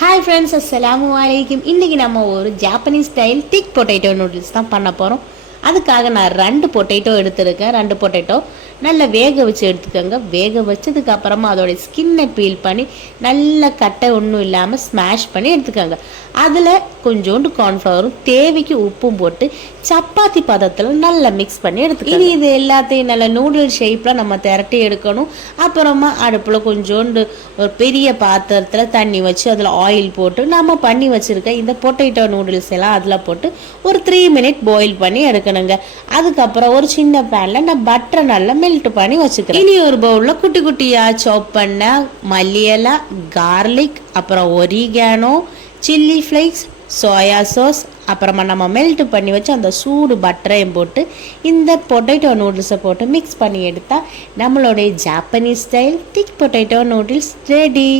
Hi friends, அஸ்ஸலாமு அலைக்கும். இன்றைக்கி நம்ம ஒரு ஜாப்பனீஸ் ஸ்டைல் திக் பொட்டேட்டோ நூடுல்ஸ் தான் பண்ண போகிறோம். அதுக்காக நான் 2 பொட்டேட்டோ எடுத்துருக்கேன். 2 பொட்டேட்டோ நல்லா வேக வச்சு எடுத்துக்கோங்க. வேக வச்சதுக்கு அப்புறமா அதோடைய ஸ்கின்னை பீல் பண்ணி நல்லா கட்டை ஒன்றும் இல்லாமல் ஸ்மாஷ் பண்ணி எடுத்துக்கோங்க. அதில் கொஞ்சோண்டு கார்ன்ஃப்ளவரும் தேவைக்கு உப்பும் போட்டு சப்பாத்தி பதத்தில் நல்லா மிக்ஸ் பண்ணி எடுத்துக்கோங்க. இது எல்லாத்தையும் நல்லா நூடுல் ஷேப்பில் நம்ம திரட்டி எடுக்கணும். அப்புறமா அடுப்பில் கொஞ்சோண்டு ஒரு பெரிய பாத்திரத்தில் தண்ணி வச்சு அதில் ஆயில் போட்டு நம்ம பண்ணி வச்சுருக்க இந்த பொட்டேட்டோ நூடுல்ஸ் எல்லாம் அதில் போட்டு ஒரு 3 மினிட் பாயில் பண்ணி எடுக்கணுங்க. அதுக்கப்புறம் ஒரு சின்ன பேனில் நான் பட்டரை நல்லா மெல்ட் பண்ணி வச்சுக்கிறேன். இனி ஒரு பவுலில் குட்டி குட்டியாக சாப் பண்ண மல்லி இலை, கார்லிக், அப்புறம் oregano, chilli flakes, soya sauce, அப்புறமா நம்ம மெல்ட் பண்ணி வச்சு அந்த சூடு பட்டரையும் போட்டு இந்த பொட்டேட்டோ நூடுல்ஸை போட்டு மிக்ஸ் பண்ணி எடுத்தால் நம்மளுடைய ஜாப்பனீஸ் ஸ்டைல் திக் பொட்டேட்டோ நூடுல்ஸ் ரெடி.